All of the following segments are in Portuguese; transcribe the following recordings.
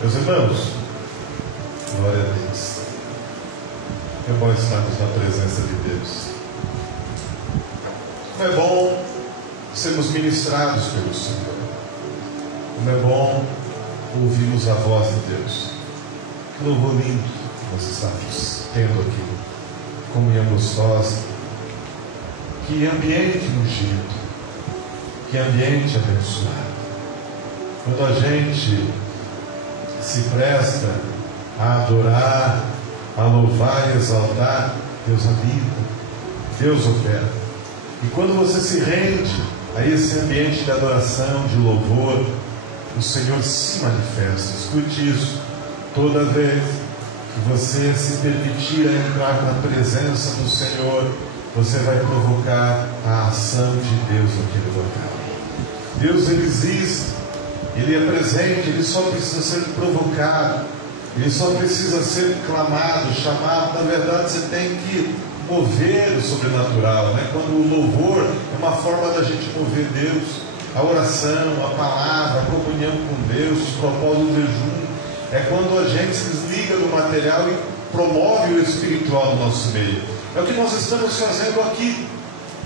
Meus irmãos, glória a Deus. É bom estarmos na presença de Deus. Como é bom sermos ministrados pelo Senhor. Como é bom ouvirmos a voz de Deus. Que louvor lindo que nós estamos tendo aqui. Comunhão gostosa. Que ambiente ungido. Que ambiente abençoado. Quando a gente se presta a adorar, a louvar e exaltar, Deus habita, Deus opera. E quando você se rende a esse ambiente de adoração, de louvor, o Senhor se manifesta. Escute isso. Toda vez que você se permitir a entrar na presença do Senhor, você vai provocar a ação de Deus naquele local. Deus, Ele existe, Ele é presente, Ele só precisa ser provocado, Ele só precisa ser clamado, chamado. Na verdade, você tem que mover o sobrenatural, né? Quando o louvor é uma forma da gente mover Deus, a oração, a palavra, a comunhão com Deus, os propósitos do jejum, é quando a gente se desliga do material e promove o espiritual no nosso meio. É o que nós estamos fazendo aqui.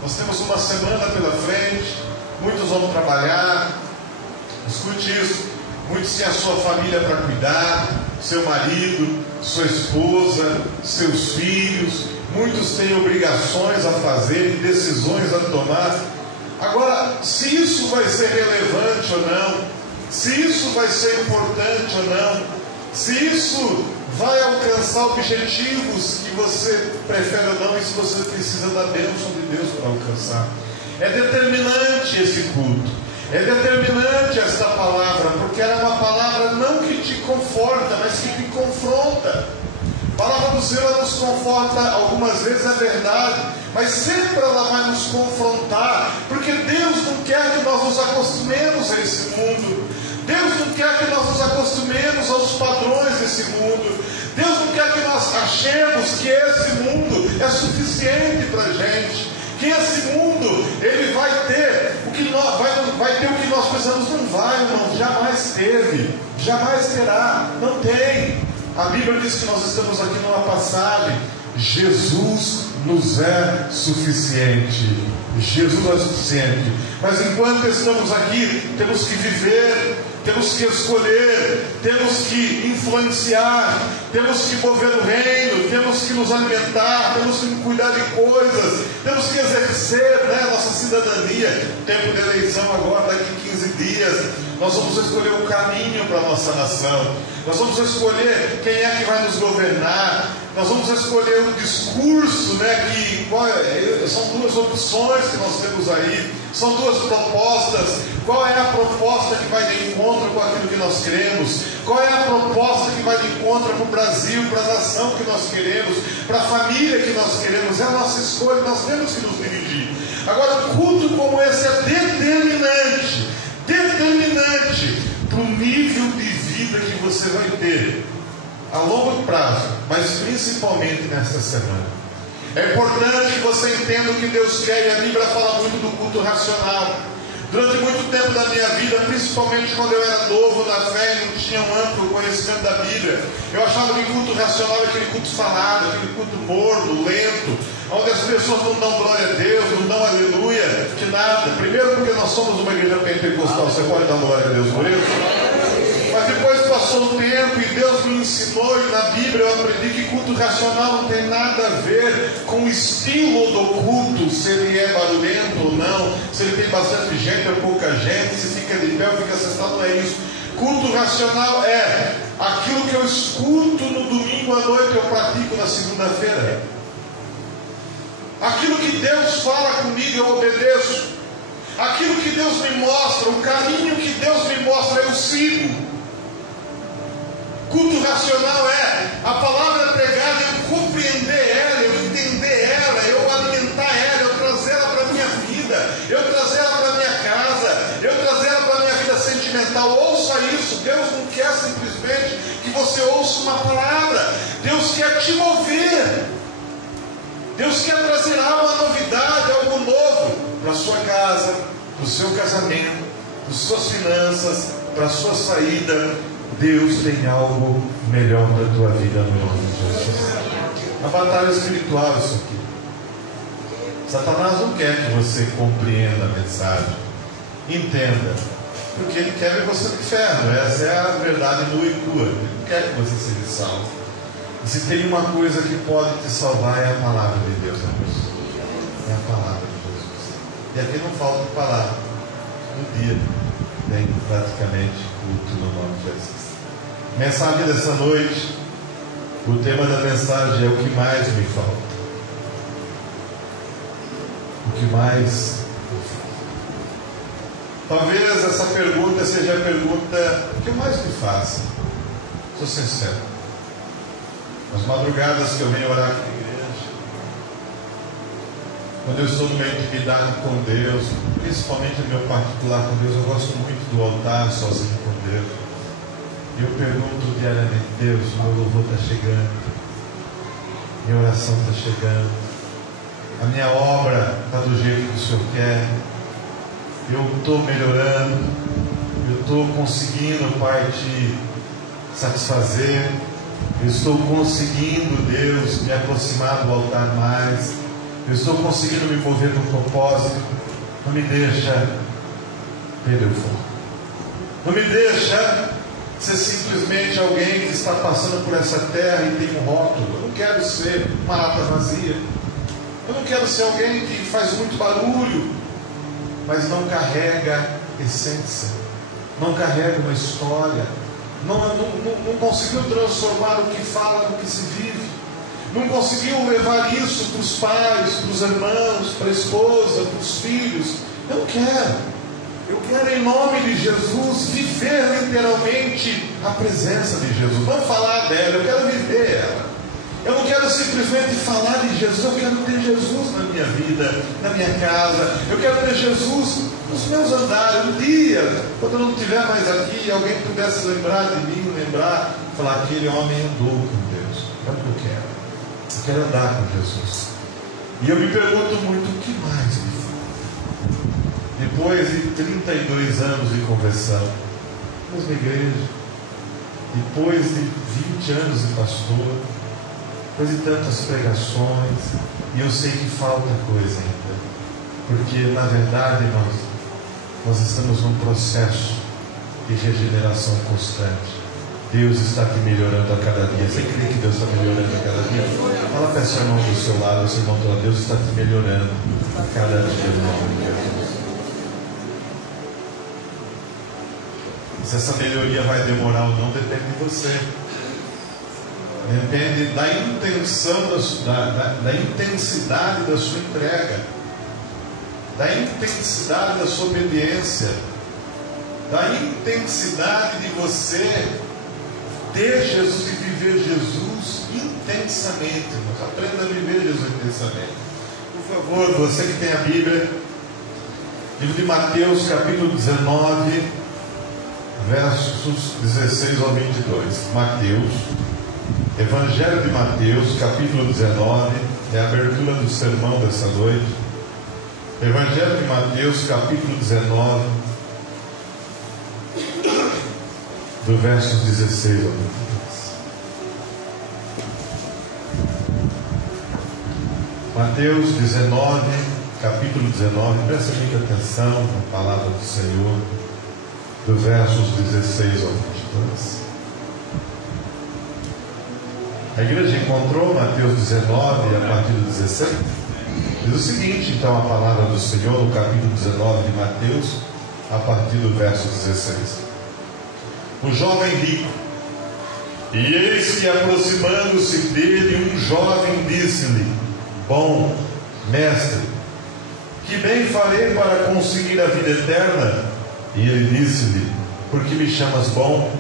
Nós temos uma semana pela frente, muitos vão trabalhar. Escute isso, muitos têm a sua família para cuidar, seu marido, sua esposa, seus filhos, muitos têm obrigações a fazer e decisões a tomar. Agora, se isso vai ser relevante ou não, se isso vai ser importante ou não, se isso vai alcançar objetivos que você prefere ou não, isso você precisa da bênção de Deus para alcançar. É determinante esse culto, é determinante esta palavra, porque ela é uma palavra não que te conforta, mas que te confronta. A palavra do Senhor ela nos conforta algumas vezes, é verdade, mas sempre ela vai nos confrontar, porque Deus não quer que nós nos acostumemos a esse mundo. Deus não quer que nós nos acostumemos aos padrões desse mundo. Deus não quer que nós achemos que esse mundo é suficiente para a gente, que esse mundo ele vai ter o que nós, vai ter o que nós precisamos. Não vai, irmão, jamais teve, jamais terá, não tem. A Bíblia diz que nós estamos aqui numa passagem: Jesus nos é suficiente. Jesus é suficiente. Mas enquanto estamos aqui, temos que viver, temos que escolher, temos que influenciar, temos que mover o reino, temos que nos alimentar, temos que cuidar de coisas, temos que exercer, né, nossa cidadania. Tempo de eleição agora, daqui 15 dias, nós vamos escolher o caminho para a nossa nação. Nós vamos escolher quem é que vai nos governar. Nós vamos escolher o discurso, né, são duas opções que nós temos aí, são duas propostas. Qual é a proposta que vai de encontro com aquilo que nós queremos? Qual é a proposta que vai de encontro para o Brasil, para a nação que nós queremos, para a família que nós queremos? É a nossa escolha, nós temos que nos dirigir. Agora, um culto como esse é determinante para o nível de vida que você vai ter a longo prazo, mas principalmente nessa semana. É importante que você entenda o que Deus quer, e a Bíblia fala muito do culto racional. Durante muito tempo da minha vida, principalmente quando eu era novo na fé e não tinha um amplo conhecimento da Bíblia, eu achava que culto racional é aquele culto falado, aquele culto morno, lento, onde as pessoas não dão glória a Deus, não dão aleluia, de nada. Primeiro porque nós somos uma igreja pentecostal, você pode dar glória a Deus por isso? Mas depois passou o tempo e Deus me ensinou, e na Bíblia eu aprendi que culto racional não tem nada a ver com o estilo do culto, se ele é barulhento ou não, se ele tem bastante gente ou pouca gente, se fica de pé ou fica sentado, não é isso. Culto racional é aquilo que eu escuto no domingo à noite, eu pratico na segunda-feira. Aquilo que Deus fala comigo, eu obedeço. Aquilo que Deus me mostra, o caminho que Deus me mostra, eu sigo. Culto racional é a palavra pregada, eu compreender ela, eu entender ela, eu alimentar ela, eu trazer ela para a minha vida, eu trazer ela para a minha casa, eu trazer ela para a minha vida sentimental. Ouça isso. Deus não quer simplesmente que você ouça uma palavra. Deus quer te mover. Deus quer trazer algo, uma novidade, algo novo para a sua casa, para o seu casamento, para as suas finanças, para a sua saída. Deus tem algo melhor para a tua vida no nome de Jesus. A batalha espiritual, isso aqui. Satanás não quer que você compreenda a mensagem, entenda, porque ele quer ver você no inferno. Essa é a verdade nua e crua. Ele não quer que você seja salvo. E se tem uma coisa que pode te salvar, é a palavra de Deus, amigos. É a palavra de Jesus. E aqui não falta palavra. Um dia tem praticamente culto no nome de Jesus. Mensagem dessa noite. O tema da mensagem é o que mais me falta. O que mais me falta. Talvez essa pergunta seja a pergunta que eu mais me faço. Sou sincero. As madrugadas que eu venho orar aqui na igreja, quando eu estou numa intimidade com Deus, principalmente no meu particular com Deus, eu gosto muito do altar sozinho com Deus. E eu pergunto diariamente: Deus, meu louvor está chegando, minha oração está chegando, a minha obra está do jeito que o Senhor quer, eu estou melhorando, eu estou conseguindo, Pai, te satisfazer, eu estou conseguindo, Deus, me aproximar do altar mais, eu estou conseguindo me mover no propósito. Não me deixa perder o foco, não me deixa ser simplesmente alguém que está passando por essa terra e tem um rótulo. Eu não quero ser uma lata vazia, eu não quero ser alguém que faz muito barulho, mas não carrega essência, não carrega uma história, não conseguiu transformar o que fala no que se vive, não conseguiu levar isso para os pais, para os irmãos, para a esposa, para os filhos. Eu não quero. Eu quero, em nome de Jesus, viver literalmente a presença de Jesus. Não falar dela, eu quero viver ela. Eu não quero simplesmente falar de Jesus, eu quero ter Jesus na minha vida, na minha casa. Eu quero ter Jesus nos meus andares. Um dia, quando eu não estiver mais aqui, alguém pudesse lembrar de mim, falar: aquele homem andou com Deus. É o que eu quero. Eu quero andar com Jesus. E eu me pergunto muito: o que mais me falta? Depois de 32 anos de conversão, mesma igreja, depois de 20 anos de pastor, depois de tantas pregações, e eu sei que falta coisa ainda, porque na verdade nós estamos num processo de regeneração constante. Deus está te melhorando a cada dia. Você crê que Deus está melhorando a cada dia? Fala para esse irmão do seu lado, seu irmão: Deus está te melhorando a cada dia no nome de Jesus. Se essa melhoria vai demorar ou não, depende de você. Depende da intenção, da intensidade da sua entrega, da intensidade da sua obediência, da intensidade de você ter Jesus e viver Jesus intensamente. Aprenda a viver Jesus intensamente. Por favor, você que tem a Bíblia, livro de Mateus, capítulo 19, versos 16 ao 22. Mateus, Evangelho de Mateus, capítulo 19, é a abertura do sermão dessa noite. Evangelho de Mateus, capítulo 19, do versos 16 ao 22. Mateus 19, capítulo 19, presta muita atenção na palavra do Senhor, do versos 16 ao 22. A igreja encontrou Mateus 19 a partir do 16? Diz o seguinte, então, a palavra do Senhor no capítulo 19 de Mateus, a partir do verso 16. O jovem rico, e eis que aproximando-se dele um jovem disse-lhe: Bom mestre, que bem farei para conseguir a vida eterna? E ele disse-lhe: Por que me chamas bom?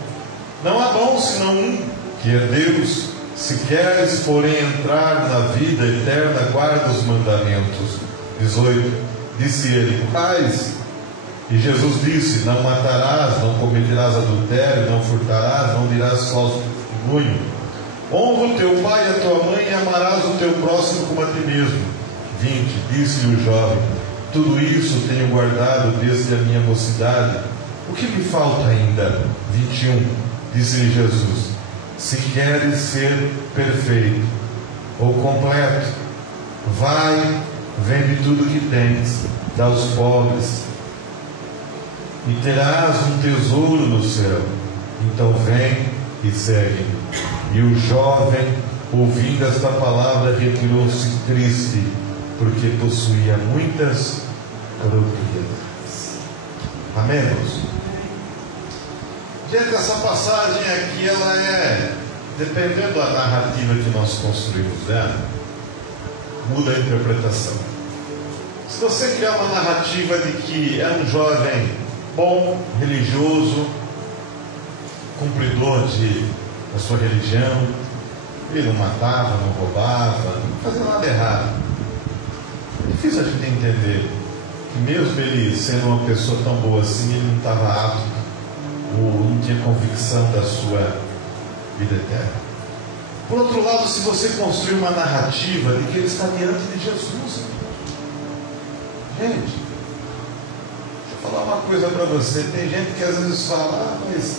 Não há bom senão um, que é Deus. Se queres, porém, entrar na vida eterna, guarda os mandamentos. 18. Disse ele: Quais? E Jesus disse: Não matarás, não cometerás adultério, não furtarás, não dirás falso testemunho. Honra o teu pai e a tua mãe, e amarás o teu próximo como a ti mesmo. 20. Disse-lhe o jovem: Tudo isso tenho guardado desde a minha mocidade. O que me falta ainda? 21. Disse-lhe Jesus: se queres ser perfeito ou completo, vai, vende tudo que tens, dá aos pobres, e terás um tesouro no céu. Então vem e segue-me. E o jovem, ouvindo esta palavra, retirou-se triste, porque possuía muitas propriedades. Amém, irmãos? Gente, essa passagem aqui, ela é, dependendo da narrativa que nós construímos dela, muda a interpretação. Se você criar uma narrativa de que é um jovem bom, religioso, cumpridor da sua religião, ele não matava, não roubava, não fazia nada errado, é difícil a gente entender que mesmo ele sendo uma pessoa tão boa assim, ele não estava apto ou não tinha convicção da sua vida eterna. Por outro lado, se você construir uma narrativa de que ele está diante de Jesus, gente, deixa eu falar uma coisa para você. Tem gente que às vezes fala: mas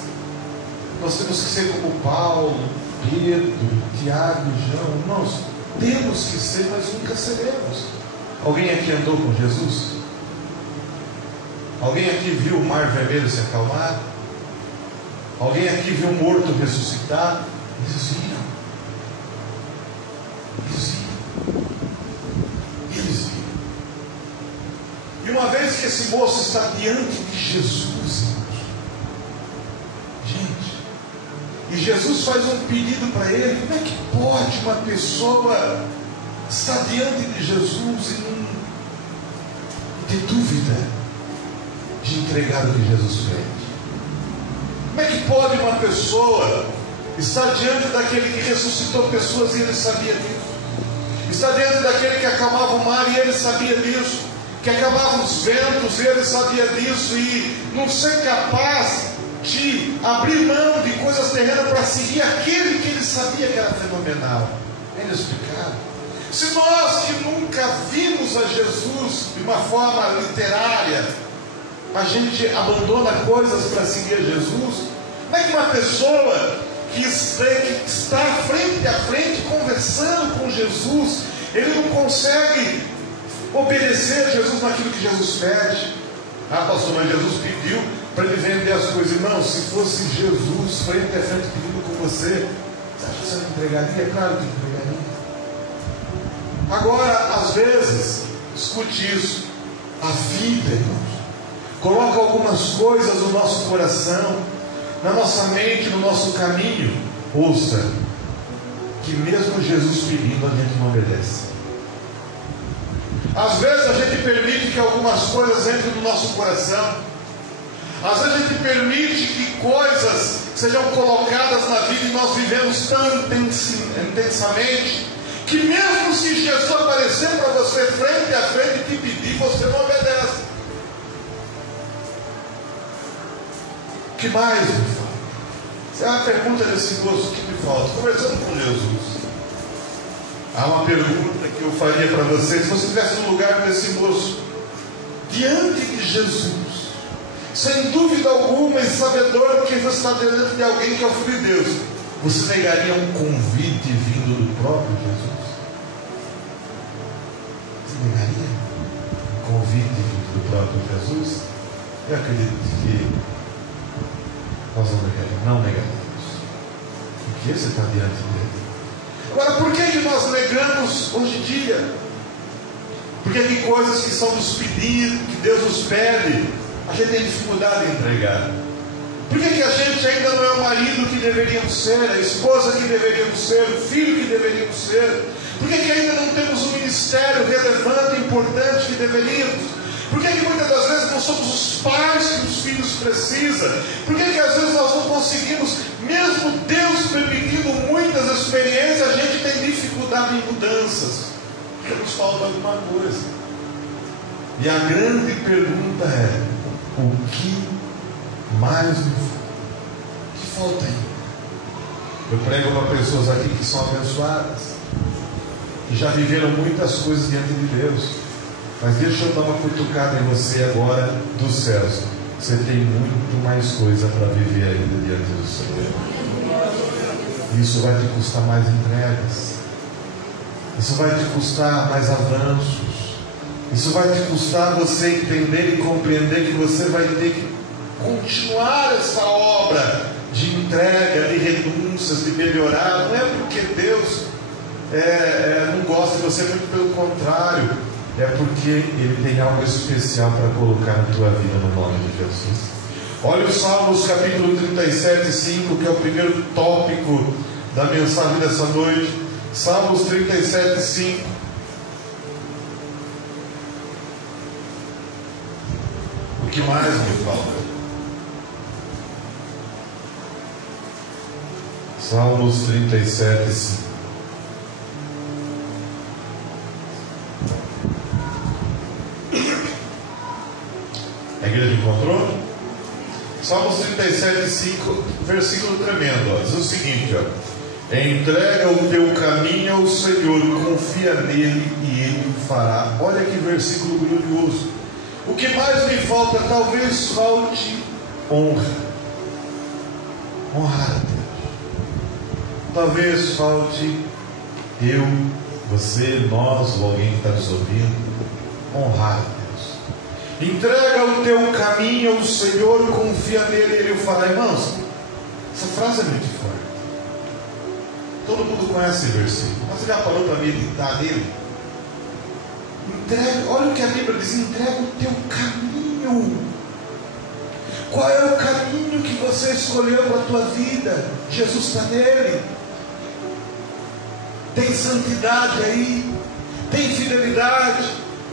nós temos que ser como Paulo, Pedro, Tiago e João. Irmãos, temos que ser, mas nunca seremos. Alguém aqui andou com Jesus? Alguém aqui viu o mar vermelho se acalmar? Alguém aqui viu um morto ressuscitar? Eles viram. E uma vez que esse moço está diante de Jesus, gente, e Jesus faz um pedido para ele: como é que pode uma pessoa estar diante de Jesus e não ter dúvida de entregar o que Jesus fez? Como é que pode uma pessoa estar diante daquele que ressuscitou pessoas e ele sabia disso? Está diante daquele que acalmava o mar e ele sabia disso? Que acalmava os ventos e ele sabia disso? E não ser capaz de abrir mão de coisas terrenas para seguir aquele que ele sabia que era fenomenal? É inexplicável. Se nós que nunca vimos a Jesus de uma forma literária, a gente abandona coisas para seguir a Jesus, como é que uma pessoa que está frente a frente conversando com Jesus, ele não consegue obedecer a Jesus naquilo que Jesus pede? Ah, pastor, mas Jesus pediu para ele vender as coisas. Irmão, se fosse Jesus frente a frente pedindo com você, você acha que você não entregaria? É claro que entregaria. Agora, às vezes, escute isso, a vida, irmãos, coloca algumas coisas no nosso coração, na nossa mente, no nosso caminho. Ouça, que mesmo Jesus pedindo, a gente não obedece. Às vezes a gente permite que algumas coisas entrem no nosso coração. Às vezes a gente permite que coisas sejam colocadas na vida e nós vivemos tão intensamente, que mesmo se Jesus aparecer para você frente a frente e te pedir, você não obedece. O que mais me falta? Essa é uma pergunta desse moço que me falta. Conversando com Jesus, há uma pergunta que eu faria para você. Se você estivesse no lugar desse moço, diante de Jesus, sem dúvida alguma e sabedor que você está diante de alguém que é o Filho de Deus, você negaria um convite vindo do próprio Jesus? Você negaria um convite vindo do próprio Jesus? Eu acredito que nós não negaremos, porque você está diante dele. Agora, por que nós negamos hoje em dia? Porque tem coisas que são nos pedidos, que Deus nos pede, a gente tem dificuldade em entregar. Por que a gente ainda não é o marido que deveríamos ser, a esposa que deveríamos ser, o filho que deveríamos ser? Por que ainda não temos um ministério relevante, importante que deveríamos? Por que muitas das vezes não somos os pais que os filhos precisam? Por que às vezes nós não conseguimos, mesmo Deus permitindo muitas experiências, a gente tem dificuldade em mudanças? Porque nos falta alguma coisa. E a grande pergunta é: o que mais me falta? O que falta aí? Eu prego para pessoas aqui que são abençoadas, que já viveram muitas coisas diante de Deus. Mas deixa eu dar uma cutucada em você agora dos céus. Você tem muito mais coisa para viver ainda diante do Senhor. Isso vai te custar mais entregas. Isso vai te custar mais avanços. Isso vai te custar você entender e compreender que você vai ter que continuar essa obra de entrega, de renúncias, de melhorar. Não é porque Deus não gosta de você, muito pelo contrário. É porque Ele tem algo especial para colocar na tua vida no nome de Jesus. Olha o Salmos capítulo 37, 5, que é o primeiro tópico da mensagem dessa noite. Salmos 37, 5. O que mais me falta? Salmos 37, 5. A igreja encontrou? Salmos 37, 5, versículo tremendo, ó. Diz o seguinte, ó: entrega o teu caminho ao Senhor, confia nele e Ele o fará. Olha que versículo glorioso. O que mais me falta? Talvez falte honra. Honrar a Deus. Talvez falte eu, você, nós, ou alguém que está nos ouvindo, honrar a Deus. Entrega o teu caminho ao Senhor, confia nele e Ele o fará. Irmãos, essa frase é muito forte. Todo mundo conhece esse versículo, mas você já parou para meditar nele? Entrega, olha o que a Bíblia diz: entrega o teu caminho. Qual é o caminho que você escolheu para a tua vida? Jesus está nele. Tem santidade aí, tem fidelidade,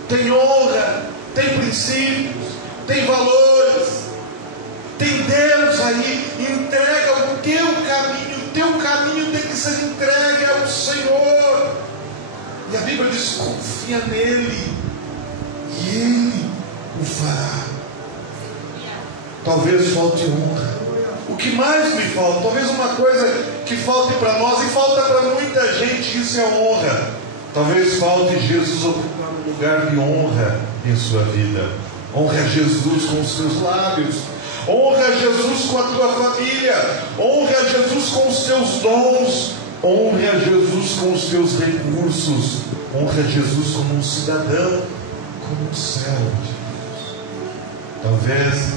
tem honra, tem princípios, tem valores, tem Deus aí. Entrega o teu caminho. O teu caminho tem que ser entregue ao Senhor. E a Bíblia diz: confia nele e Ele o fará. Talvez falte honra. O que mais me falta? Talvez uma coisa que falte para nós e falta para muita gente, isso é honra. Talvez falte Jesus ocupar um lugar de honra em sua vida. Honre a Jesus com os seus lábios. Honra a Jesus com a tua família. Honre a Jesus com os teus dons. Honre a Jesus com os teus recursos. Honre a Jesus como um cidadão, como um servo de Deus. Talvez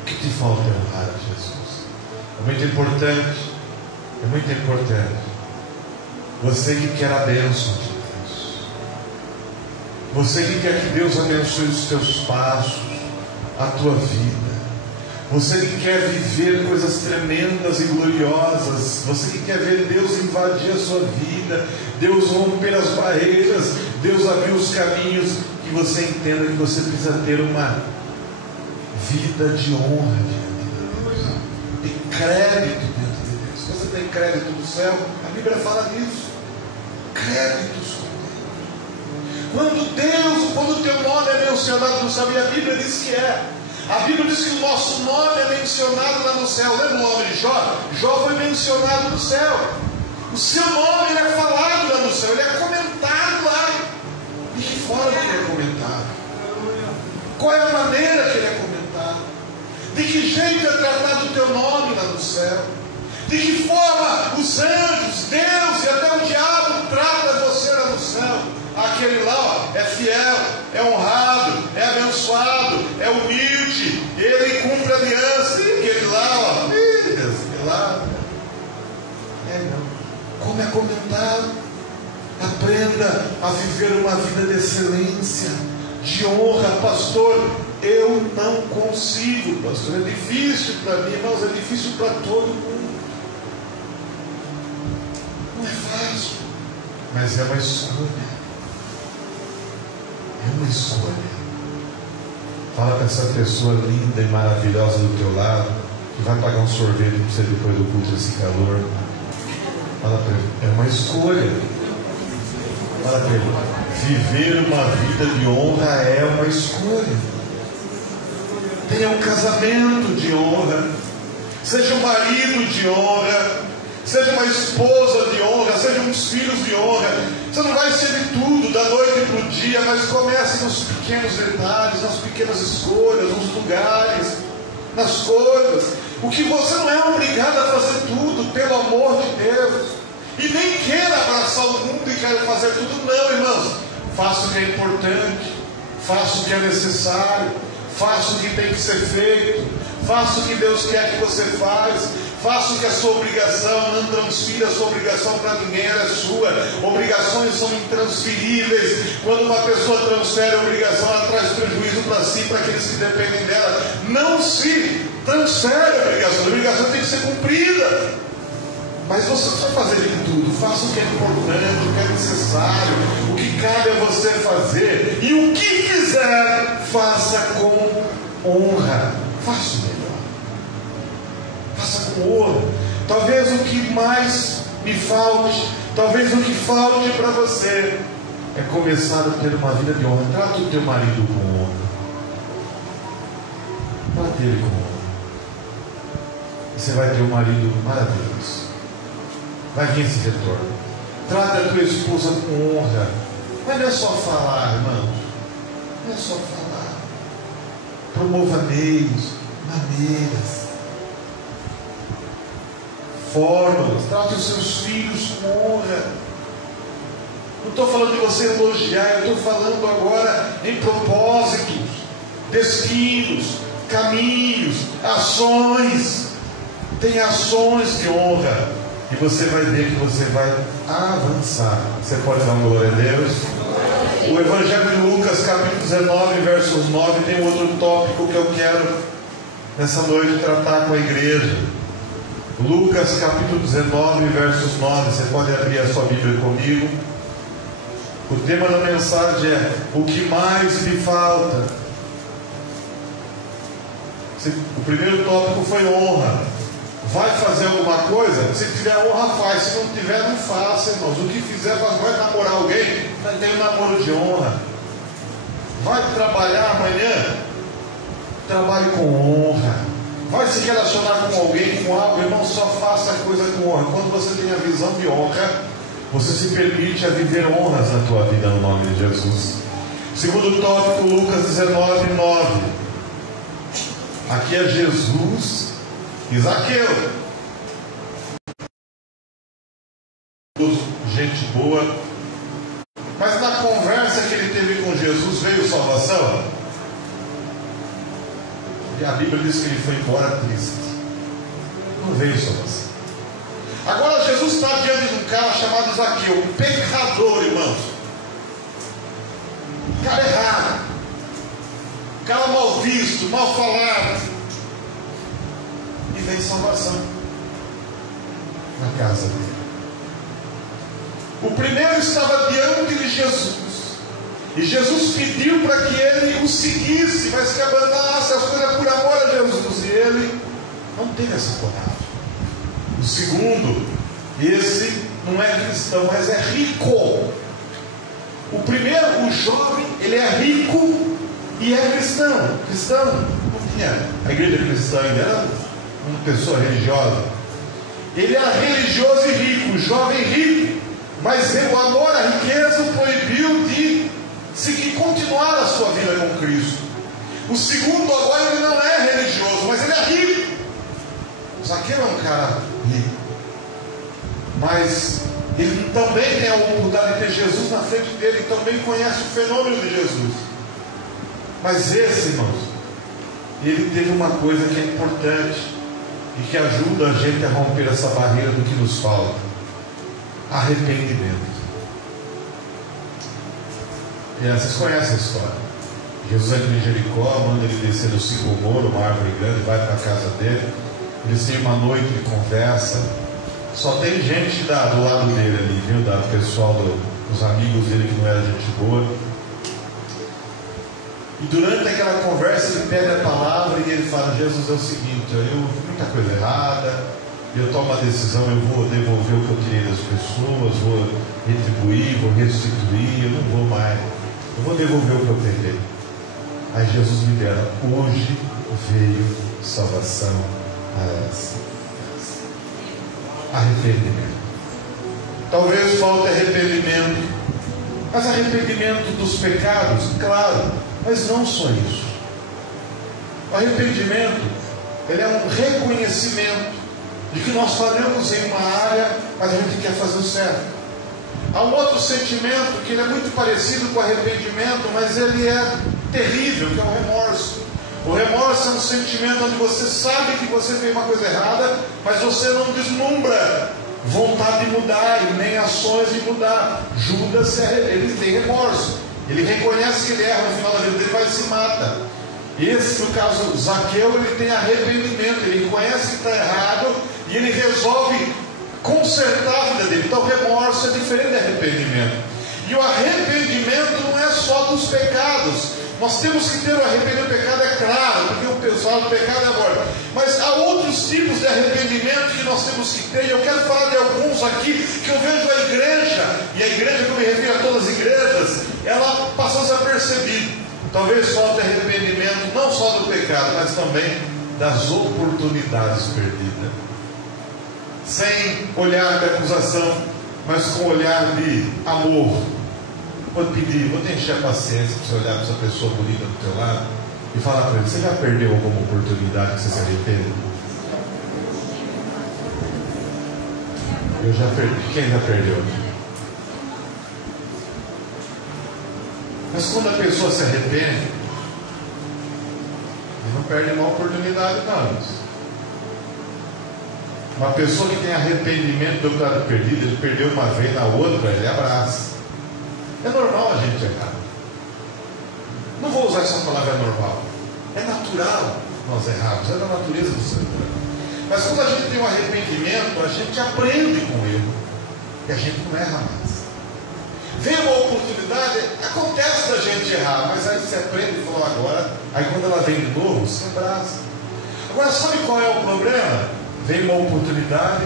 o que te falta é honrar a Jesus. É muito importante. É muito importante. Você que quer a bênção de Deus. Você que quer que Deus abençoe os teus passos, a tua vida. Você que quer viver coisas tremendas e gloriosas. Você que quer ver Deus invadir a sua vida, Deus romper as barreiras, Deus abrir os caminhos, que você entenda que você precisa ter uma vida de honra diante de Deus, de crédito diante de Deus. Você tem crédito do céu? A Bíblia fala disso. Créditos com Deus. Quando o teu nome é mencionado no céu, e a Bíblia diz que é. A Bíblia diz que o nosso nome é mencionado lá no céu. Lembra o nome de Jó? Jó foi mencionado no céu. O seu nome ele é falado lá no céu, ele é comentado lá. De que forma que ele é comentado? Qual é a maneira que ele é comentado? De que jeito é tratado o teu nome lá no céu? De que forma os anjos, Deus e até o diabo trata você lá no céu? Aquele lá, ó, é fiel, é honrado, é abençoado, é humilde, ele cumpre a aliança. E aquele lá, ó, aquele lá, não. Como é comentado? Aprenda a viver uma vida de excelência, de honra. Pastor, eu não consigo, pastor, é difícil para mim, irmãos, é difícil para todo mundo. Não é fácil, mas é uma escolha. É uma escolha. Fala para essa pessoa linda e maravilhosa do teu lado, que vai pagar um sorvete para você depois do culto desse calor. Fala para ele, é uma escolha. Fala para ele, viver uma vida de honra é uma escolha. Tenha um casamento de honra. Seja um marido de honra. Seja uma esposa de honra, sejam uns filhos de honra. Você não vai ser de tudo da noite para o dia, mas comece nos pequenos detalhes, nas pequenas escolhas, nos lugares, nas coisas. O que você não é obrigado a fazer tudo, pelo amor de Deus. E nem queira abraçar o mundo e queira fazer tudo, não, irmãos. Faça o que é importante, faça o que é necessário, faça o que tem que ser feito, faça o que Deus quer que você faça o que é sua obrigação. Não transfira a sua obrigação para ninguém, ela é sua. Obrigações são intransferíveis. Quando uma pessoa transfere a obrigação, ela traz prejuízo para si, para aqueles que dependem dela. Não se transfere a obrigação tem que ser cumprida. Mas você não precisa fazer de tudo. Faça o que é importante, o que é necessário, o que cabe a você fazer. E o que fizer, faça com honra. Faça o melhor. Faça com honra. Talvez o que mais me falte, talvez o que falte para você é começar a ter uma vida de honra. Trata o teu marido com honra. Trata ele com honra. Você vai ter um marido maravilhoso. Vai vir esse retorno. Trata a tua esposa com honra. Mas não é só falar, irmãos. Não é só falar. Promova meios, maneiras, fórmulas. Trata os seus filhos com honra. Não estou falando de você elogiar, eu estou falando agora em propósitos, destinos, caminhos, ações. Tem ações de honra. E você vai ver que você vai avançar. Você pode dar uma glória a Deus? O Evangelho de Lucas, capítulo 19, versos 9, tem um outro tópico que eu quero nessa noite tratar com a igreja. Lucas, capítulo 19, versos 9. Você pode abrir a sua Bíblia comigo. O tema da mensagem é: o que mais me falta? O primeiro tópico foi honra. Vai fazer alguma coisa? Se tiver honra, faz. Se não tiver, não faça, irmãos. O que fizer, faz. Vai namorar alguém? Tem um namoro de honra. Vai trabalhar amanhã? Trabalhe com honra. Vai se relacionar com alguém, com algo, irmão, só faça a coisa com honra. Quando você tem a visão de honra, você se permite a viver honras na tua vida, no nome de Jesus. Segundo tópico, Lucas 19, 9. Aqui é Jesus e Zaqueu. Gente boa. Mas na conversa que ele teve com Jesus, veio salvação? E a Bíblia diz que ele foi embora triste. Não veio salvação. Agora Jesus está diante de um cara chamado Zaqueu, um pecador, irmãos. Um cara errado, um cara mal visto, mal falado. E veio salvação na casa dele. O primeiro estava diante de Jesus, e Jesus pediu para que ele o seguisse, mas que abandonasse as coisas por amor a Jesus, e ele não teve essa coragem. O segundo, esse não é cristão, mas é rico. O primeiro, o jovem, ele é rico e é cristão. Cristão não tinha, a igreja cristã ainda era uma pessoa religiosa. Ele era religioso e rico, jovem e rico, mas o amor à riqueza o proibiu de seguir, continuar a sua vida com Cristo. O segundo agora, ele não é religioso, mas ele é rico. Zaqueu é um cara rico, mas ele também tem a oportunidade de ter Jesus na frente dele, e também conhece o fenômeno de Jesus. Mas esse, irmãos, ele teve uma coisa que é importante e que ajuda a gente a romper essa barreira do que nos falta: arrependimento. E vocês conhecem a história. Jesus entra em Jericó, manda ele descer do sicomoro, uma árvore grande, vai para a casa dele. Eles têm uma noite de conversa. Só tem gente do lado dele ali, viu? Do pessoal, dos amigos dele que não era gente boa. E durante aquela conversa ele pega a palavra e ele fala: Jesus, é o seguinte, eu vi muita coisa errada, eu tomo uma decisão, eu vou devolver o que eu tirei das pessoas, vou retribuir, vou restituir, eu não vou mais, eu vou devolver o que eu perdi. Aí Jesus me dera: hoje veio salvação a essa. Arrependimento. Talvez falte arrependimento, mas arrependimento dos pecados, claro, mas não só isso. O arrependimento Ele é um reconhecimento de que nós falhamos em uma área, mas a gente quer fazer o certo. Há um outro sentimento que ele é muito parecido com o arrependimento, mas ele é terrível, que é o remorso. O remorso é um sentimento onde você sabe que você fez uma coisa errada, mas você não deslumbra vontade de mudar e nem ações de mudar. Judas, ele tem remorso. Ele reconhece que ele erra no final da vida dele, mas se mata. Esse, no caso, Zaqueu, ele tem arrependimento. Ele reconhece que está errado e ele resolve consertar a vida dele. Então, o remorso é diferente de arrependimento. E o arrependimento não é só dos pecados. Nós temos que ter o arrependimento do pecado, é claro, porque o pessoal do pecado é a morte. Mas há outros tipos de arrependimento que nós temos que ter. E eu quero falar de alguns aqui que eu vejo a igreja, e a igreja que eu me refiro a todas as igrejas, ela passou desapercebida. Talvez falte arrependimento não só do pecado, mas também das oportunidades perdidas. Sem olhar de acusação, mas com olhar de amor. Vou pedir, vou te encher a paciência para você olhar para essa pessoa bonita do teu lado e falar para ele: você já perdeu alguma oportunidade que você se arrepende? Eu já perdi. Quem já perdeu? Mas quando a pessoa se arrepende, ele não perde uma oportunidade, não. Uma pessoa que tem arrependimento do pecado perdido, ele perdeu uma vez, na outra ele abraça. É normal a gente errar. Não vou usar essa palavra normal. É natural nós errarmos, é da natureza do ser humano. Mas quando a gente tem um arrependimento, a gente aprende com ele. E a gente não erra mais. Vem uma oportunidade, acontece da gente errar, mas aí você aprende e fala agora. Aí quando ela vem de novo, você abraça. Agora sabe qual é o problema? Vem uma oportunidade,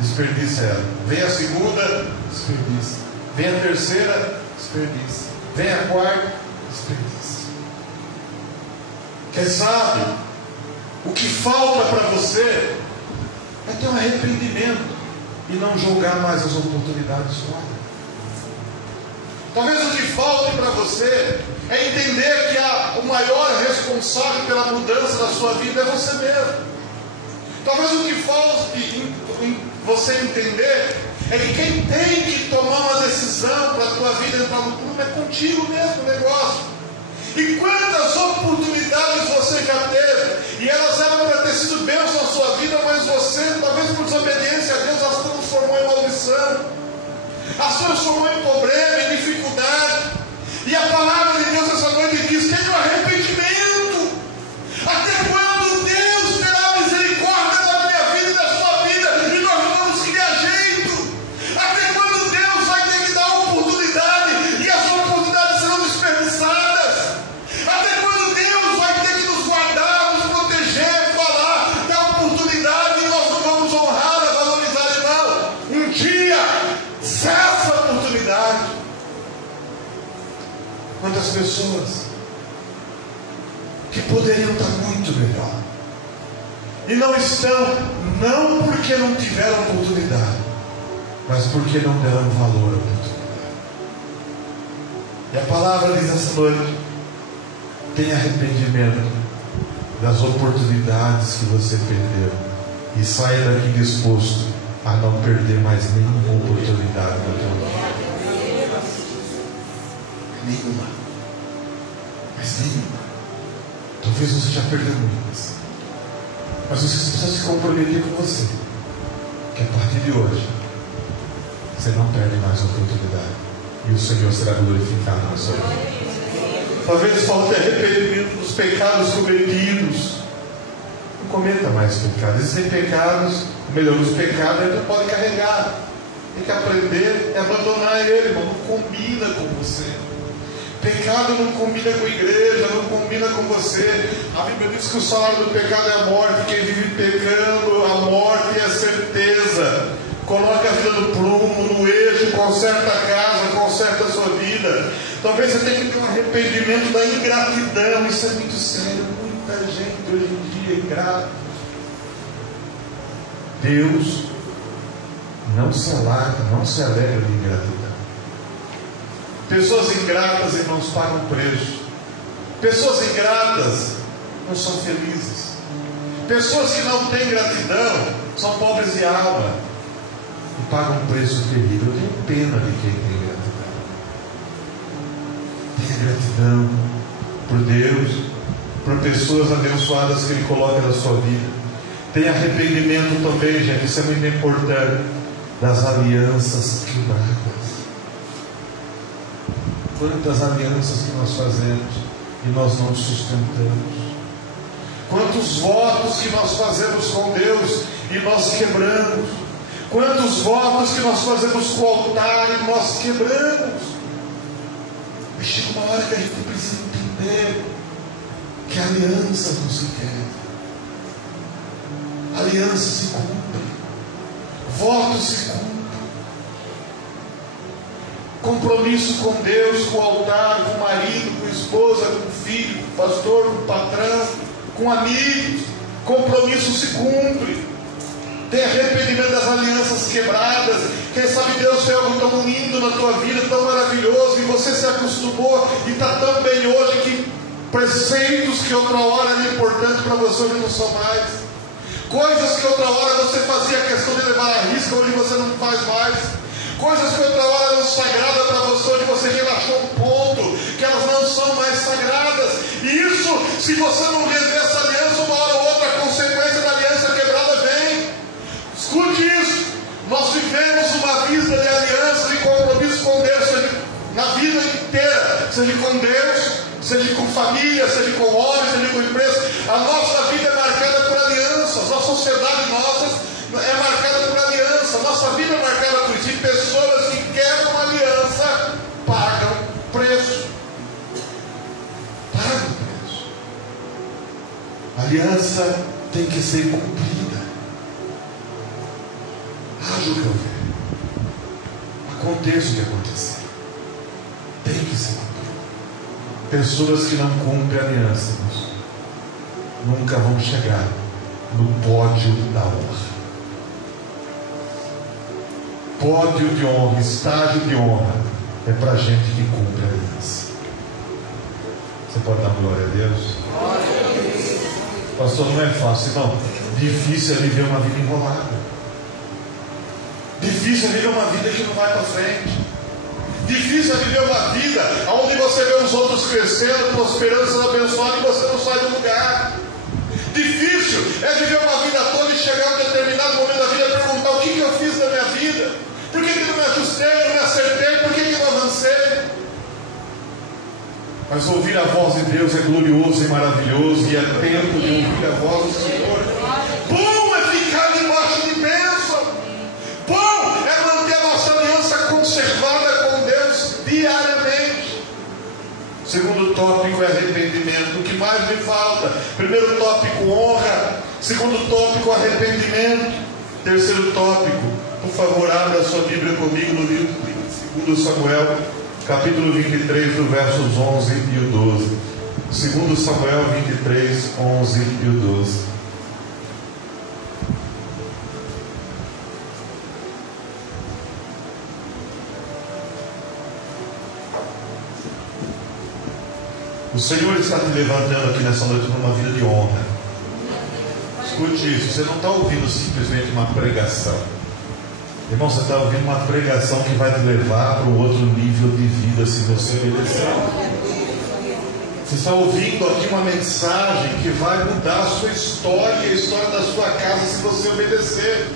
desperdiça ela. Vem a segunda, desperdiça. Vem a terceira, desperdiça. Vem a quarta, desperdiça. Quem sabe, o que falta para você é ter um arrependimento e não julgar mais as oportunidades fora. Talvez o que falte para você é entender que o maior responsável pela mudança da sua vida é você mesmo. Talvez o que falte em você entender é que quem tem que tomar uma decisão para a tua vida entrar no plano é contigo mesmo o negócio. E quantas oportunidades você já teve, e elas eram para ter sido bênçãos na sua vida, mas você, talvez por desobediência a Deus, as transformou em maldição, as transformou em problema, em dificuldade. E a palavra de Deus essa noite diz que é um arrependimento. Até quando Deus terá misericórdia da minha vida e da sua vida, e nós vamos criar jeito? Até quando Deus vai ter que dar oportunidade e as oportunidades serão desperdiçadas? Até quando Deus vai ter que nos guardar, nos proteger, falar, dar oportunidade e nós não vamos honrar, valorizar? Não. Um dia cessa a oportunidade. Quantas pessoas que poderiam estar muito melhor e não estão, não porque não tiveram oportunidade, mas porque não deram valor à oportunidade. E a palavra diz essa noite: tenha arrependimento das oportunidades que você perdeu e saia daqui disposto a não perder mais nenhuma oportunidade na tua vida. Nenhuma. Mas nenhuma. Talvez você já perdeu muitas, mas você precisa se comprometer com você, que a partir de hoje você não perde mais a oportunidade e o Senhor será glorificado na sua vida. Talvez falte arrependimento dos pecados cometidos. Não cometa mais pecados. Existem pecados, melhor, os pecados ainda pode carregar. Tem que aprender a abandonar ele, irmão. Não combina com você. Pecado não combina com a igreja, não combina com você. A Bíblia diz que o salário do pecado é a morte. Quem vive pecando, a morte é a certeza. Coloca a vida no prumo, no eixo, conserta a casa, conserta a sua vida. Talvez você tenha que ter um arrependimento da ingratidão. Isso é muito sério. Muita gente hoje em dia é ingrata. Deus não se alegra de ingratidão. Pessoas ingratas, irmãos, pagam preço. Pessoas ingratas não são felizes. Pessoas que não têm gratidão são pobres de alma e pagam um preço terrível. Eu tenho pena de quem tem gratidão. Tenha gratidão por Deus, por pessoas abençoadas que Ele coloca na sua vida. Tenha arrependimento também, gente, isso é muito importante, das alianças quebradas. Quantas alianças que nós fazemos e nós não sustentamos. Quantos votos que nós fazemos com Deus e nós quebramos. Quantos votos que nós fazemos com o altar e nós quebramos. Mas chega uma hora que a gente precisa entender que alianças não se quebram. Alianças se cumprem. Votos se cumprem. Compromisso com Deus, com o altar, com o marido, com a esposa, com o filho, com o pastor, com o patrão, com amigos. Compromisso se cumpre. Tem arrependimento das alianças quebradas. Quem sabe Deus fez algo tão lindo na tua vida, tão maravilhoso, e você se acostumou e está tão bem hoje que preceitos que outra hora eram importantes para você hoje não são mais. Coisas que outra hora você fazia questão de levar à risca, hoje você não faz mais. Coisas que outra hora eram sagradas para você, hoje você relaxou um ponto, que elas não são mais sagradas. E isso, se você não rever essa aliança, uma hora ou outra, a consequência da aliança quebrada vem. Escute isso. Nós vivemos uma vida de aliança, de compromisso com Deus, seja na vida inteira, seja com Deus, seja com família, seja com homens, seja com empresa. A nossa vida é marcada por alianças, a sociedade nossa é marcada por aliança, nossa vida é marcada por isso. E pessoas que quebram aliança pagam preço. Pagam preço. A aliança tem que ser cumprida. Haja o que eu ver. Aconteça o que acontecer. Tem que ser cumprido. Pessoas que não cumprem alianças nunca vão chegar no pódio da honra. Pódio de honra, estágio de honra, é para gente que cumpre a aliança. Você pode dar glória a Deus? Pastor, não é fácil, não. Difícil é viver uma vida enrolada. Difícil é viver uma vida que não vai para frente. Difícil é viver uma vida onde você vê os outros crescendo, prosperando, sendo abençoado, e você não sai do lugar. Difícil é viver uma vida toda e chegar a um determinado momento da vida e perguntar: o que eu fiz na minha vida? Por que não me ajustei, não me acertei? Por que não avancei? Mas ouvir a voz de Deus é glorioso e maravilhoso, e é tempo de ouvir a voz do Senhor. Bom é ficar debaixo de bênção. Bom é manter a nossa aliança conservada com Deus diariamente. Segundo tópico é arrependimento. O que mais me falta? Primeiro tópico, honra. Segundo tópico, arrependimento. Terceiro tópico, por favor, abra a sua Bíblia comigo no livro de 2 Samuel, capítulo 23, do versos 11 e o 12. 2 Samuel 23, 11 e o 12. O Senhor está te levantando aqui nessa noite para uma vida de honra. Escute isso, você não está ouvindo simplesmente uma pregação. Irmão, você está ouvindo uma pregação que vai te levar para um outro nível de vida se você obedecer. Você está ouvindo aqui uma mensagem que vai mudar a sua história e a história da sua casa se você obedecer.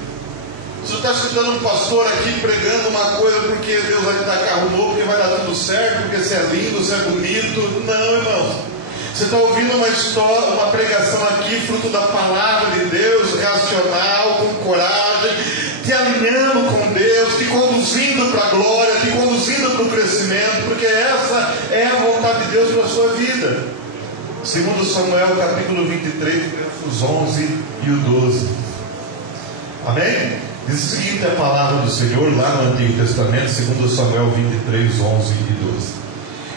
Você está escutando um pastor aqui pregando uma coisa porque Deus vai te dar carro novo, porque vai dar tudo certo, porque você é lindo, você é bonito. Não, irmãos. Você está ouvindo uma história, uma pregação aqui, fruto da palavra de Deus, racional, com coragem, te alinhando com Deus, te conduzindo para a glória, te conduzindo para o crescimento, porque essa é a vontade de Deus para a sua vida. 2 Samuel capítulo 23, versos 11 e o 12. Amém? Diz o seguinte: a palavra do Senhor lá no Antigo Testamento, 2 Samuel 23, 11 e 12.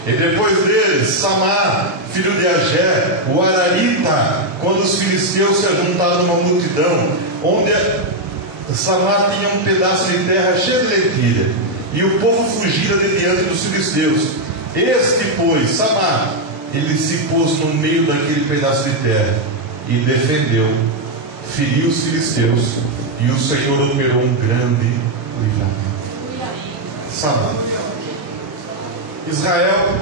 E depois dele, Samar, filho de Agé, o Ararita, quando os filisteus se ajuntaram numa multidão, onde Samar tinha um pedaço de terra cheio de lentilha, e o povo fugira de diante dos filisteus. Este, pois, Samar, ele se pôs no meio daquele pedaço de terra e defendeu feriu os filisteus, e o Senhor operou um grande livramento. Samá. Israel,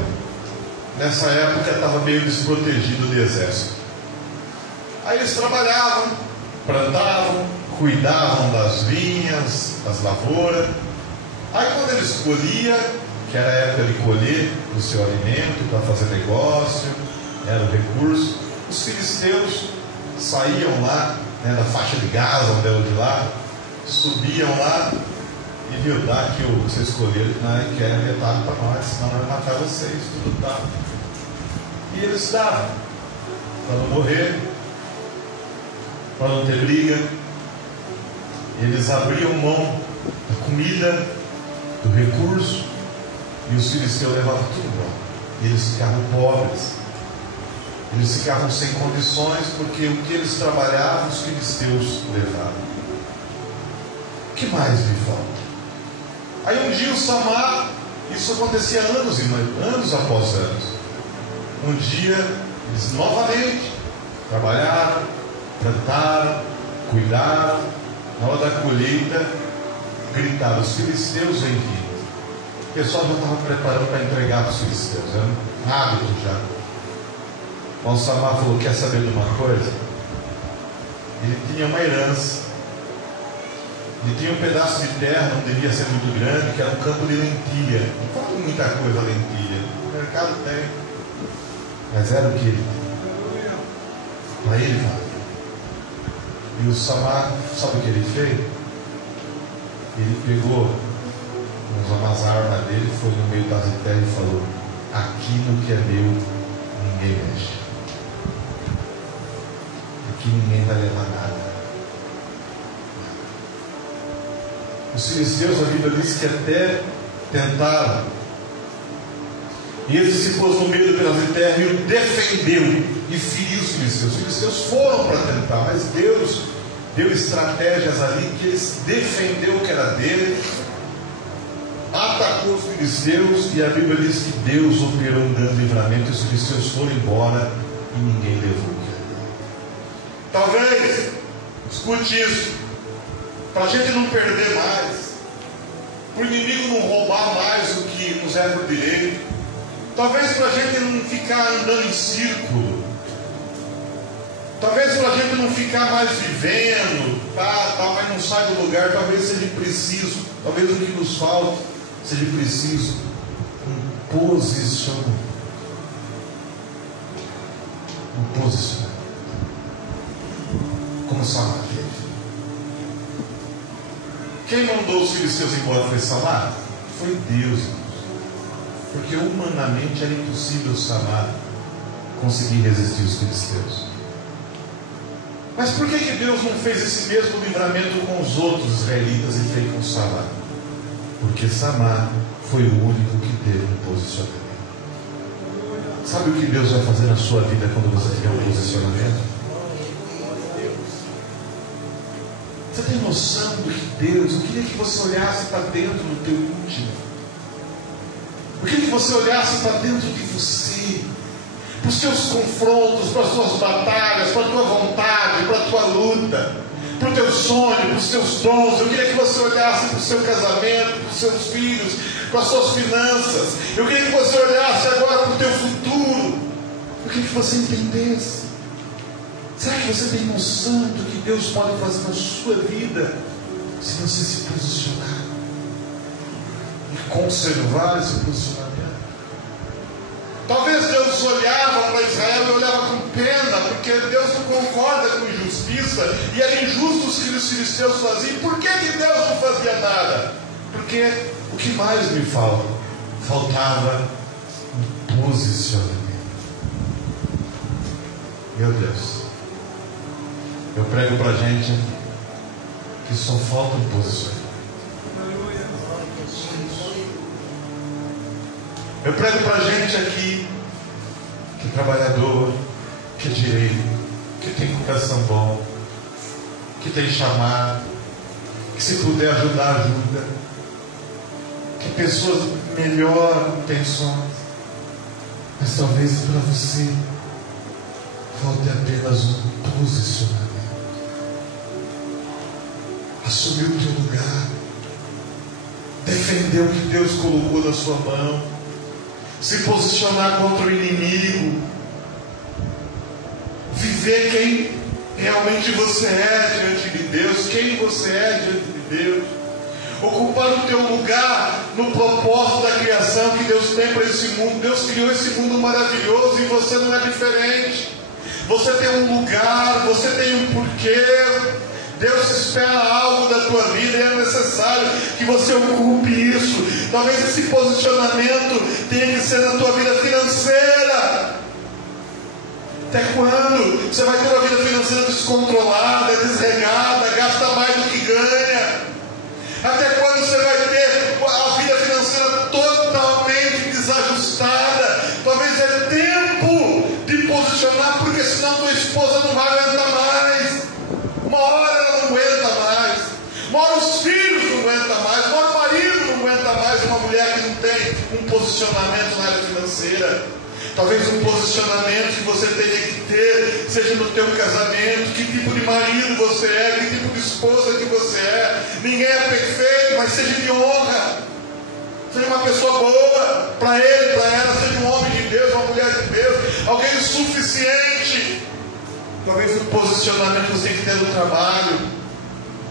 nessa época, estava meio desprotegido do exército. Aí eles trabalhavam, plantavam, cuidavam das vinhas, das lavouras. Aí quando eles colhiam, que era a época de colher o seu alimento para fazer negócio, era o recurso, os filisteus saíam lá, da faixa de Gaza, onde é o de lá, subiam lá e viu, dá que vocês escolheram, que é metade para nós, senão nós vamos matar vocês, tudo tá. E eles davam, para não morrer, para não ter briga. Eles abriam mão da comida, do recurso, e os filisteus levavam tudo embora. E eles ficavam pobres, eles ficavam sem condições, porque o que eles trabalhavam, os filisteus levavam. O que mais me falta? Aí um dia o Samá, isso acontecia anos após anos. Um dia eles novamente trabalharam, plantaram, cuidaram. Na hora da colheita, gritaram: os filisteus vêm vindo. O pessoal já estava preparando para entregar para os filisteus, era um hábito já. O Samá falou: quer saber de uma coisa? Ele tinha uma herança. Ele tinha um pedaço de terra, não devia ser muito grande, que era um campo de lentilha. Não falta muita coisa lentilha. O mercado tem. Mas era o que ele tinha. Para ele valer. E o Samá, sabe o que ele fez? Ele pegou umas armas dele, foi no meio das terras e falou: aquilo que é meu, ninguém mexe. Aqui ninguém vai levar nada. Os filisteus, a Bíblia diz que até tentaram. E ele se pôs no meio pelas terras e o defendeu e feriu os filisteus. Os filisteus foram para tentar, mas Deus deu estratégias ali que eles defendeu o que era dele, atacou os filisteus, e a Bíblia diz que Deus operou um grande livramento, e os filisteus foram embora e ninguém levou o que era dele. Talvez, escute isso, para a gente não perder mais, para o inimigo não roubar mais o que nos é por direito, talvez para a gente não ficar andando em círculo, talvez para a gente não ficar mais vivendo, mas não sai do lugar, talvez seja preciso, talvez o que nos falta seja preciso um posicionamento. Um posicionamento. Como Samá fez. Quem mandou os filisteus embora foi Samá? Foi Deus. Porque humanamente era impossível Samá conseguir resistir os filisteus. Mas por que Deus não fez esse mesmo livramento com os outros israelitas e fez com Samá? Porque Samá foi o único que teve um posicionamento. Sabe o que Deus vai fazer na sua vida quando você tiver um posicionamento? Você tem noção do que Deus... Eu queria que você olhasse para dentro do teu íntimo. Eu queria que você olhasse para dentro de você, para os teus confrontos, para as tuas batalhas, para a tua vontade, para a tua luta, para o teu sonho, para os teus dons. Eu queria que você olhasse para o seu casamento, para os seus filhos, para as suas finanças. Eu queria que você olhasse agora para o teu futuro. Eu queria que você entendesse. Será que você tem noção do que Deus pode fazer na sua vida se você se posicionar e conservar esse posicionamento? Talvez Deus olhava para Israel e olhava com pena, porque Deus não concorda com injustiça, e era injusto os que os filisteus faziam. Por que Deus não fazia nada? Porque o que mais me falta? Faltava um posicionamento. Meu Deus, eu prego para a gente que só falta um posicionamento. Eu prego para a gente aqui que é trabalhador, que é direito, que tem coração bom, que tem chamado, que se puder ajudar, ajuda, que pessoas melhor intenções, mas talvez para você falte apenas um posicionamento. assumir o teu lugar, defender o que Deus colocou na sua mão, se posicionar contra o inimigo, viver quem realmente você é diante de Deus, quem você é diante de Deus, ocupar o teu lugar no propósito da criação que Deus tem para esse mundo. Deus criou esse mundo maravilhoso e você não é diferente. Você tem um lugar, você tem um porquê. Deus espera algo da tua vida e é necessário que você ocupe isso. Talvez esse posicionamento tenha que ser na tua vida financeira. Até quando você vai ter uma vida financeira descontrolada, desregada, gasta mais do que ganha? Até quando você vai ter a vida financeira totalmente desajustada? Talvez é tempo de posicionar, porque senão tua esposa não vai aguentar mais. Uma hora ela não aguenta mais. Uma hora os filhos não aguentam mais. Uma hora o marido não aguenta mais. Uma mulher que não tem um posicionamento na área financeira. Talvez um posicionamento que você tenha que ter, seja no teu casamento, que tipo de marido você é, que tipo de esposa que você é. Ninguém é perfeito, mas seja de honra. Seja uma pessoa boa para ele, para ela, seja um homem de Deus, uma mulher de Deus, alguém suficiente. Talvez um posicionamento que você tem que ter no trabalho.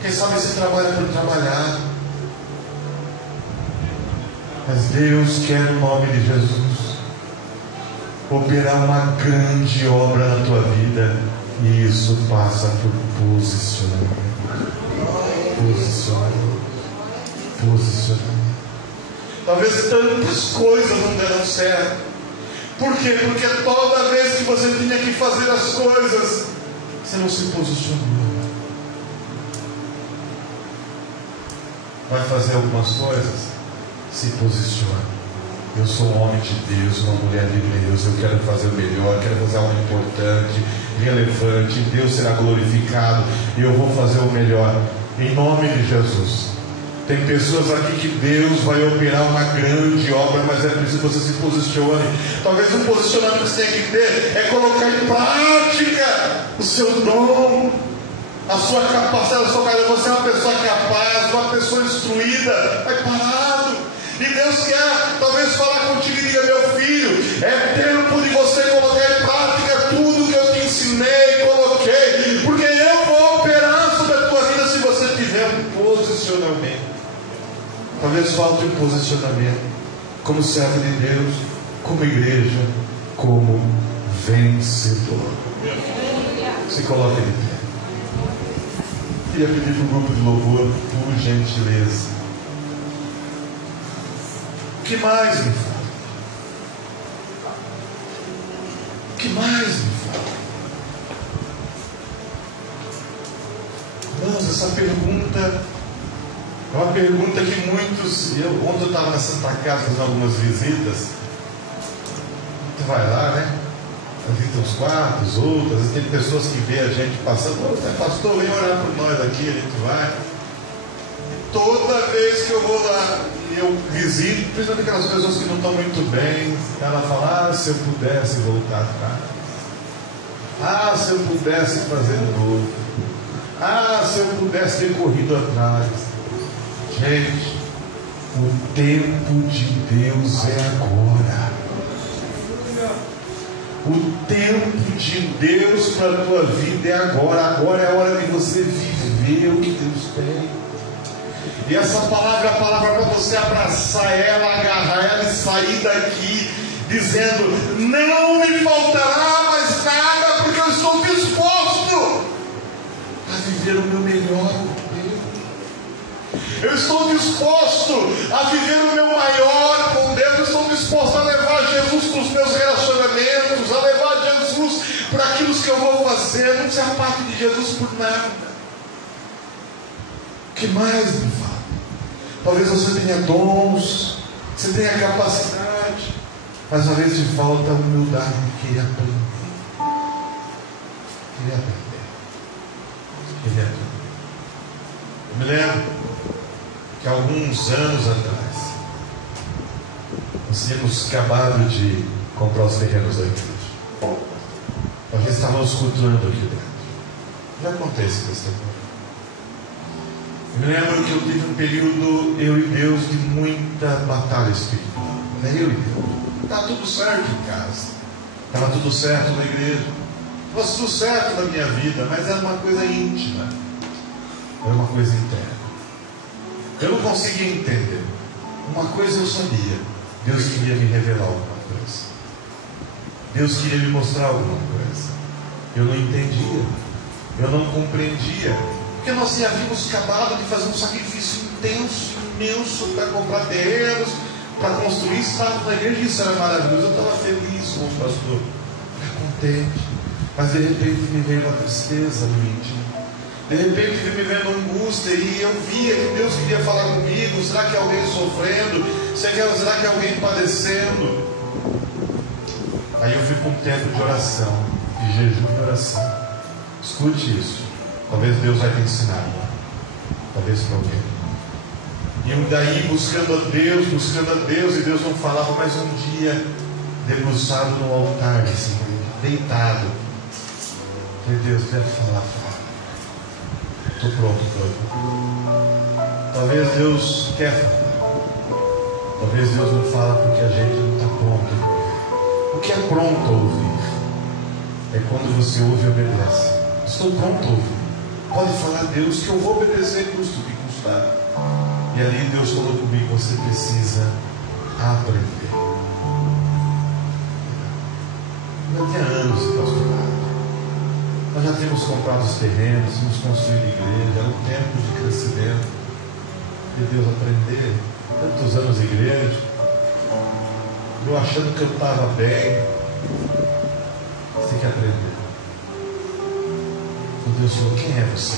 Quem sabe você trabalha por trabalhar. Mas Deus quer, no nome de Jesus, operar uma grande obra na tua vida, e isso passa por posicionamento. Posicionamento. Talvez tantas coisas não deram certo. Por quê? Porque toda vez que você tinha que fazer as coisas, você não se posicionou. Vai fazer algumas coisas? Se posicione. Eu sou um homem de Deus, uma mulher de Deus. Eu quero fazer o melhor, quero fazer algo importante, relevante. Deus será glorificado e eu vou fazer o melhor. Em nome de Jesus. Tem pessoas aqui que Deus vai operar uma grande obra, mas é preciso que você se posicione. Talvez um posicionamento que você tem que ter é colocar em prática o seu dom, a sua capacidade, a sua carreira. Você é uma pessoa capaz, uma pessoa instruída. Vai parado. E Deus quer talvez falar contigo e diga: meu filho, é tempo de você colocar em prática tudo que eu te ensinei, coloquei, porque eu vou operar sobre a tua vida se você tiver um posicionamento. Talvez falte um posicionamento como servo de Deus, como igreja, como vencedor. Se coloque de pé. Queria pedir para o grupo de louvor, por gentileza. O que mais me falta? O que mais me falta? Irmãos, essa pergunta é uma pergunta que muitos... Ontem eu estava na Santa Casa fazendo algumas visitas. Tu vai lá, né? Visita uns quartos, outras. Às vezes tem pessoas que vê a gente passando. Pastor, vem orar por nós aqui, a gente vai. E toda vez que eu vou lá, eu visito, principalmente aquelas pessoas que não estão muito bem, ela fala: ah, se eu pudesse voltar atrás. Ah, se eu pudesse fazer de novo. Ah, se eu pudesse ter corrido atrás. Gente, o tempo de Deus é agora. O tempo de Deus para a tua vida é agora. Agora é a hora de você viver o que Deus tem. E essa palavra é a palavra para você abraçar ela, agarrar ela e sair daqui dizendo: não me faltará mais nada, porque eu estou disposto a viver o meu melhor. Eu estou disposto a viver o meu maior com Deus. Eu estou disposto a levar Jesus para os meus relacionamentos, a levar Jesus para aquilo que eu vou fazer. Não ser parte de Jesus por nada. O que mais me fala? Talvez você tenha dons, você tenha capacidade, mas às vezes te falta a humildade de querer aprender. Querer aprender. Querer aprender. Eu me lembro que alguns anos atrás nós tínhamos acabado de comprar os terrenos da igreja. Nós estávamos cultuando aqui dentro. Já contei esse testemunho. Eu me lembro que eu tive um período, eu e Deus, de muita batalha espiritual. Eu e Deus. Estava tudo certo em casa. Estava tudo certo na igreja. Estava tudo certo na minha vida, mas era uma coisa íntima. Era uma coisa interna. Eu não conseguia entender. Uma coisa eu sabia. Deus queria me revelar alguma coisa. Deus queria me mostrar alguma coisa. Eu não entendia. Eu não compreendia. Porque nós já havíamos acabado de fazer um sacrifício intenso, imenso, para comprar terrenos, para construir espaço na igreja. Isso era maravilhoso. Eu estava feliz com o pastor, contente. Mas de repente me veio uma tristeza no íntimo. De repente me veio uma angústia e eu via que Deus queria falar comigo. Será que alguém sofrendo? Será que alguém padecendo? Aí eu fui com um tempo de oração, de jejum e oração. Escute isso. Talvez Deus vai te ensinar. Talvez para alguém. E eu daí buscando a Deus, e Deus não falava. Mas um dia, debruçado no altar, assim, deitado, falei: Deus, quero falar, fala. Estou pronto para ouvir. Talvez Deus quer falar. Talvez Deus não fala porque a gente não está pronto. O que é pronto a ouvir é quando você ouve e obedece. Estou pronto a ouvir. Pode falar a Deus que eu vou obedecer, custo o que custar. E ali Deus falou comigo: você precisa aprender. Já tinha anos de pastorado. Nós já tínhamos comprado os terrenos, tínhamos construído igreja, era um tempo de crescimento. E Deus, aprender. Tantos anos de igreja, eu achando que eu estava bem. Você tem que aprender. E Deus falou: quem é você?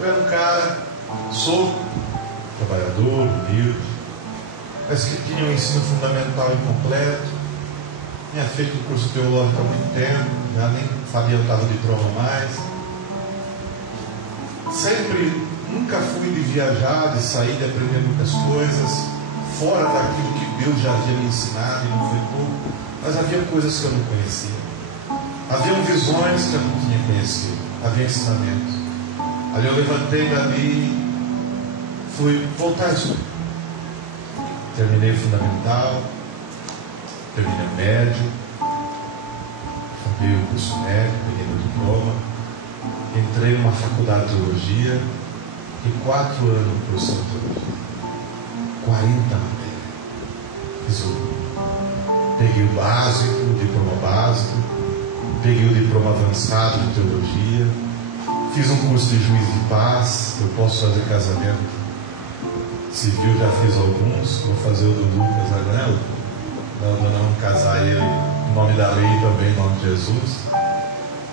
Eu era um cara, sou trabalhador, humilde, mas que tinha um ensino fundamental incompleto. Tinha feito o curso teológico há muito tempo, já nem sabia o carro de prova mais. Nunca fui de viajar, de sair, de aprender muitas coisas, fora daquilo que Deus já havia me ensinado, e não foi pouco. Mas havia coisas que eu não conhecia. Haviam visões que eu não tinha conhecido. Havia ensinamentos. Ali eu levantei dali, fui voltar a estudar. Terminei o fundamental, terminei o médio, acabei o curso médio, peguei meu diploma, entrei numa faculdade de teologia e 4 anos no curso de teologia. 40 matérias. Peguei o básico, o diploma básico, peguei o diploma avançado de teologia, fiz um curso de juiz de paz. Eu posso fazer casamento civil, já fiz alguns, vou fazer o do Lucas agora, não casar ele em nome da lei também, em nome de Jesus.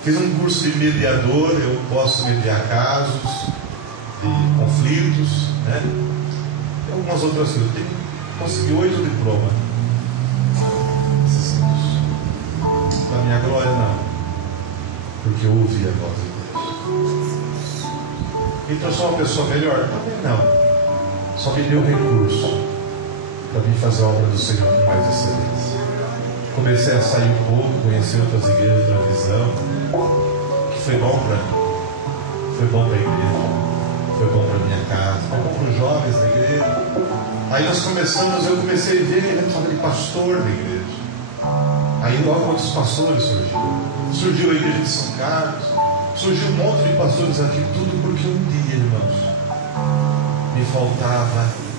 Fiz um curso de mediador, eu posso mediar casos de conflitos, né? E algumas outras coisas. Consegui 8 diplomas. Para minha glória, não, porque eu ouvi a voz de Deus. Então sou uma pessoa melhor? Também não. Só me deu recurso para vir fazer a obra do Senhor com mais excelência. Comecei a sair um pouco, conhecer outras igrejas, outra visão, que foi bom para mim, foi bom para a igreja, foi bom para a minha casa, foi bom para os jovens da igreja. Aí eu comecei a ver que ele estava de pastor da igreja. Aí logo outros pastores surgiram. Surgiu a igreja de São Carlos, surgiu um monte de pastores aqui, tudo porque um dia, irmãos, me faltava aprender.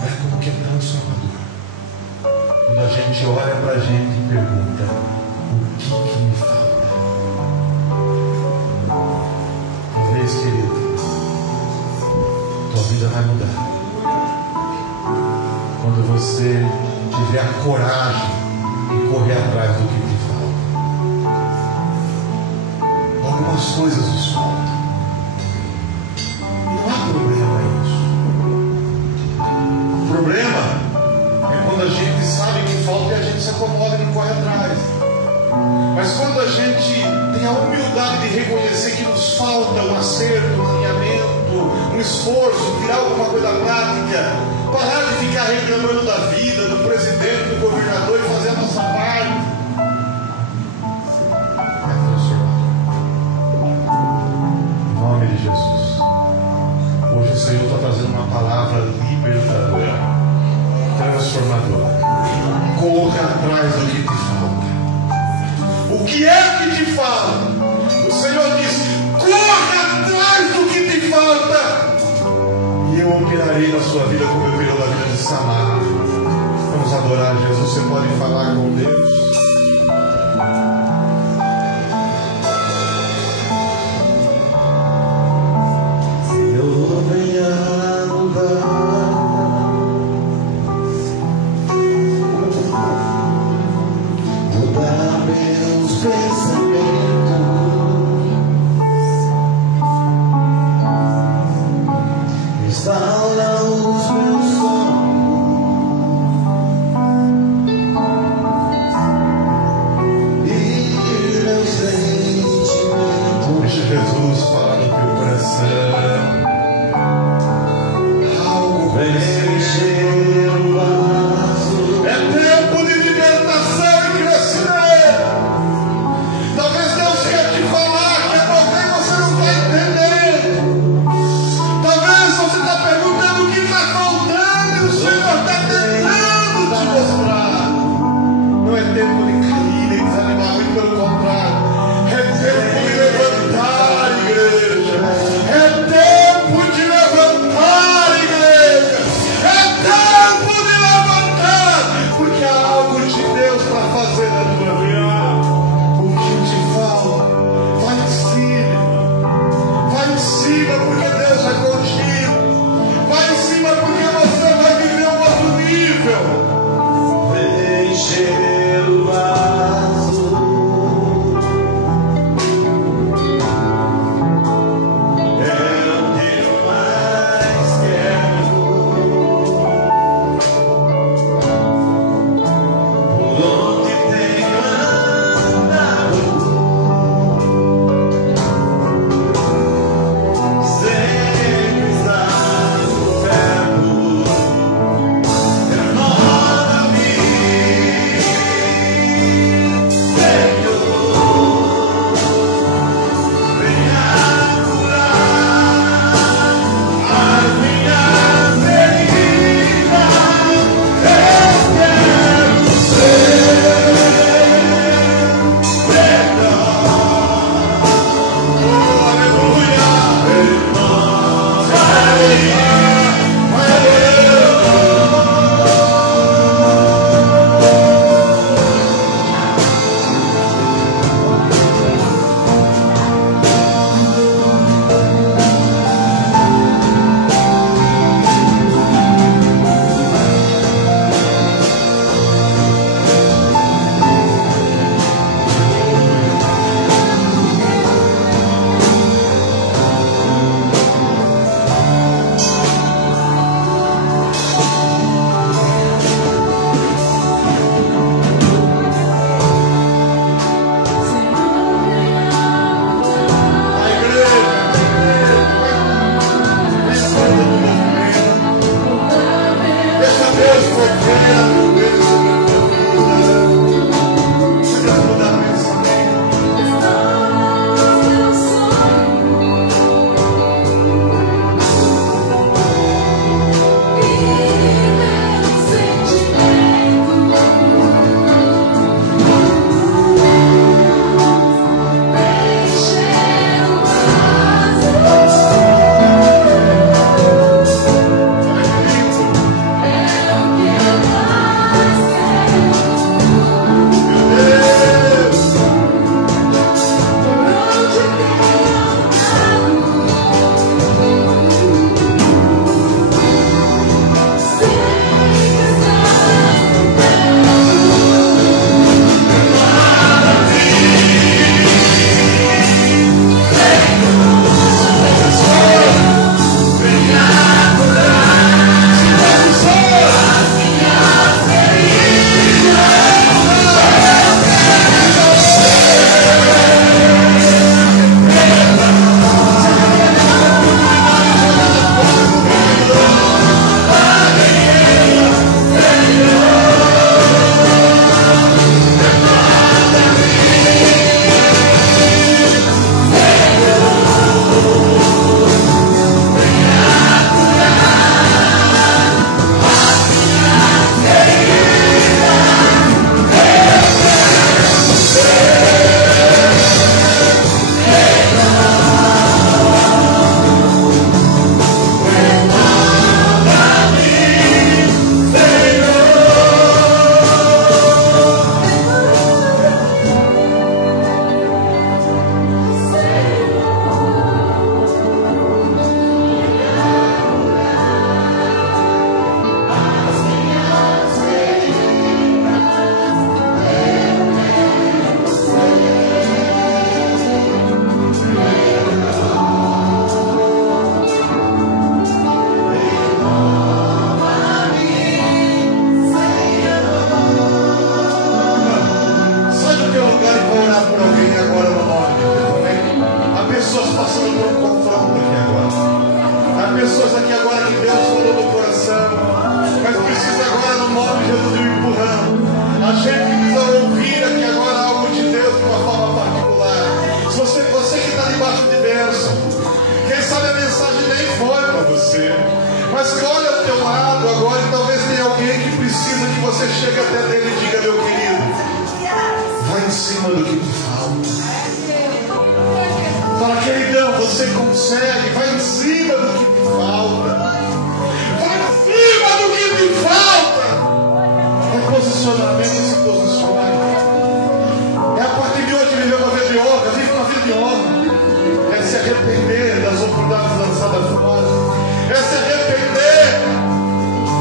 Olha como que é transformador. Quando a gente olha para a gente e pergunta: o que me falta? Talvez, querido, tua vida vai mudar quando você tiver a coragem de correr atrás do que te falta. Algumas coisas nos faltam. Não há problema nisso. O problema é quando a gente sabe que falta e a gente se acomoda e não corre atrás. Mas quando a gente tem a humildade de reconhecer que nos falta um acerto, um alinhamento, um esforço, tirar alguma coisa prática, parar de ficar reclamando da vida, do presidente, do governador e fazer a nossa parte, é transformador. o Senhor está trazendo uma palavra libertadora, transformadora. Corra atrás do que te falta. O que é que te falta? O Senhor diz: corra atrás do que te falta, e eu operarei na sua vida como eu operei na vida de Samar. Vamos adorar Jesus. Você pode falar com Deus. Senhor, venha mudar meus pensamentos, restaura os meus sonhos e meus sentimentos. Deixa Jesus falar no teu coração. Algo encher o vaso. É tempo de libertação e crescimento. Talvez Deus quer te falar que é você não está entendendo. Talvez você está perguntando o que está faltando e o Senhor está tentando te mostrar. Não é tempo de cair nem desanimar, muito pelo contrário. É tempo de levantar, igreja. É pessoas aqui agora que Deus falou no coração, mas precisa agora, no nome de Jesus, de um empurrão. A gente precisa ouvir aqui agora algo de Deus de uma forma particular. Se você que está debaixo de bênção, quem sabe a mensagem nem foi para você, mas que olha ao teu lado agora e talvez tenha alguém que precisa que você chegue até dele e diga: meu querido, vai em cima do que te falta. Fala: queridão, você consegue, vai em cima do que te falta. Vai em cima do que te falta. É posicionamento, se posicionar. É a partir de hoje viver uma vida de honra, vive uma vida de honra. É se arrepender das oportunidades lançadas fora. É se arrepender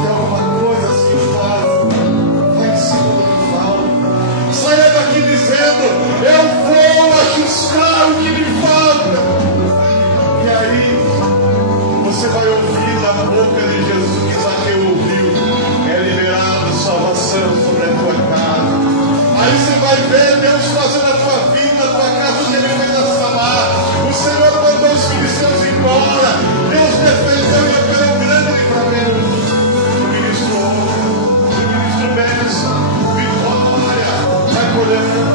de alguma coisa assim que faz. Vai em cima do que falta. Saia daqui dizendo: eu vou ajustar o que me falta. E aí você vai ouvir da boca de Jesus que Zaqueu ouviu: é liberado salvação sobre a tua casa. Aí você vai ver Deus fazendo a tua vida, a tua casa, onde Ele fez a Samar. O Senhor mandou os filisteus embora. Deus defendeu e operou um grande livramento. O ministro honra, o ministro bênção, vitória, vai colhendo.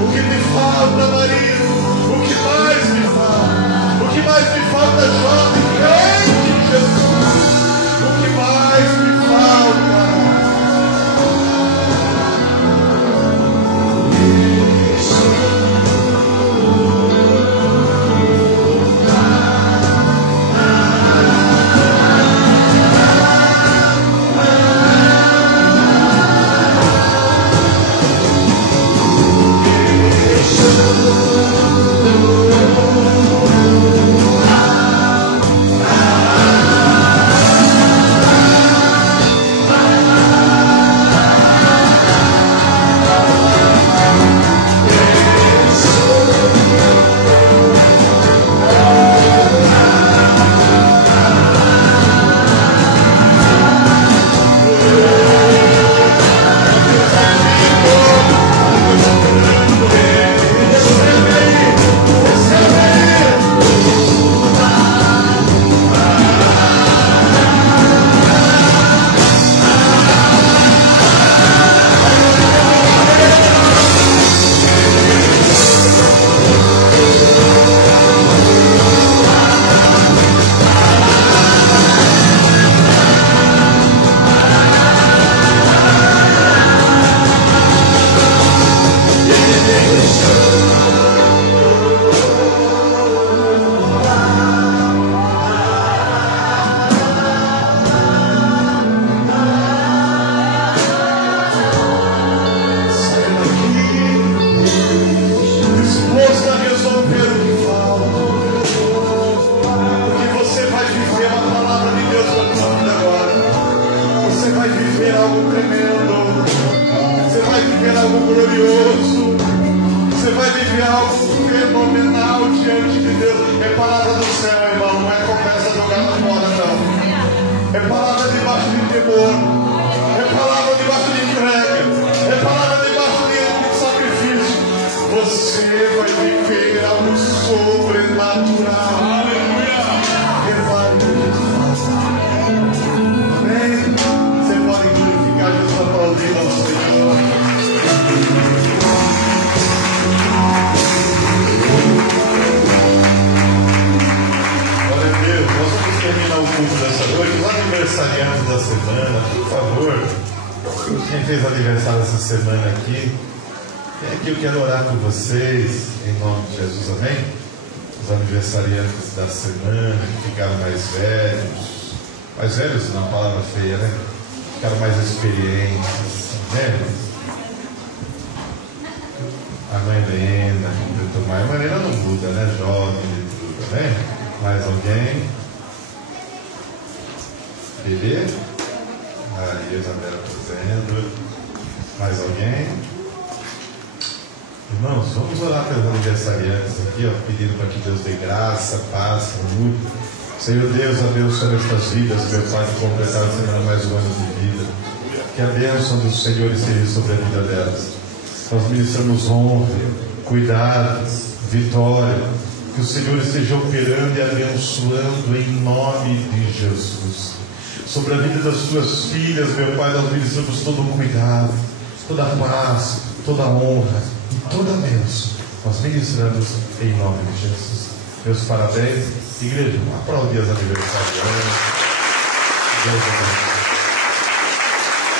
O que me falta, marido? O que mais me falta? O que mais me falta, jovem crente em Jesus? O que mais me falta? Mais velhos, não, palavra feia, né? Ficaram mais experientes, né? A mãe Helena, muito mais. A mãe Helena não muda, né? Jovem e tudo, né? Mais alguém? Bebê? Maria Isabela dizendo. Mais alguém? Irmãos, vamos orar pelos aniversariantes aqui, ó, pedindo para que Deus dê graça, paz, saúde. Senhor Deus, abençoa estas vidas, meu Pai, que completaram a semana mais um ano de vida. Que a bênção do Senhor esteja sobre a vida delas. Nós ministramos honra, cuidado, vitória. Que o Senhor esteja operando e abençoando em nome de Jesus. Sobre a vida das tuas filhas, meu Pai, nós ministramos todo o cuidado, toda a paz, toda a honra e toda a bênção. Nós ministramos em nome de Jesus. Meus parabéns, igreja. Aplaudir as aniversariantes. Deus abençoe.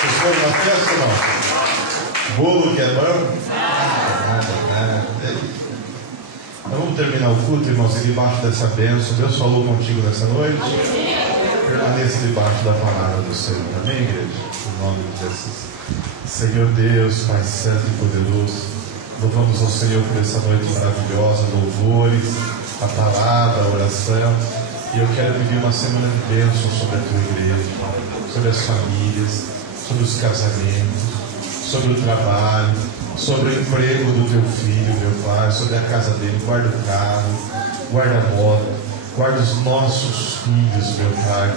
Vocês foram na festa ou não? Bolo que é bom? Nada. Então vamos terminar o culto, irmãos, debaixo dessa bênção. Deus falou contigo nessa noite. Permaneça debaixo da palavra do Senhor. Amém, igreja? Em nome de Jesus. Senhor Deus, Pai Santo e Poderoso, louvamos ao Senhor por essa noite maravilhosa, louvores, a palavra, a oração. E eu quero pedir uma semana de bênção sobre a tua igreja, sobre as famílias, sobre os casamentos, sobre o trabalho, sobre o emprego do teu filho, meu Pai, sobre a casa dele. Guarda o carro, guarda a moto, guarda os nossos filhos, meu Pai.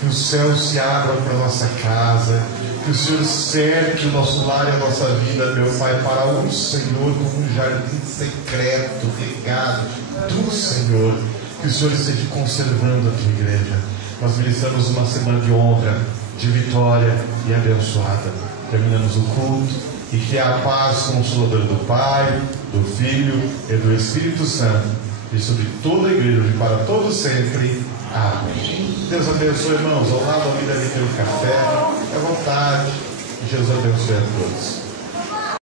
Que o céu se abra para a nossa casa, que o Senhor cerque o nosso lar e a nossa vida, meu Pai, para o Senhor como um jardim secreto, regado do Senhor. Que o Senhor esteja conservando a tua igreja. Nós ministramos uma semana de honra, de vitória e abençoada. Terminamos o culto e que a paz consoladora do Pai, do Filho e do Espírito Santo e sobre toda a igreja e para todos sempre. Amém. Deus abençoe, irmãos. Ao lado ali deve ter um café. Fique à vontade. Jesus abençoe a todos.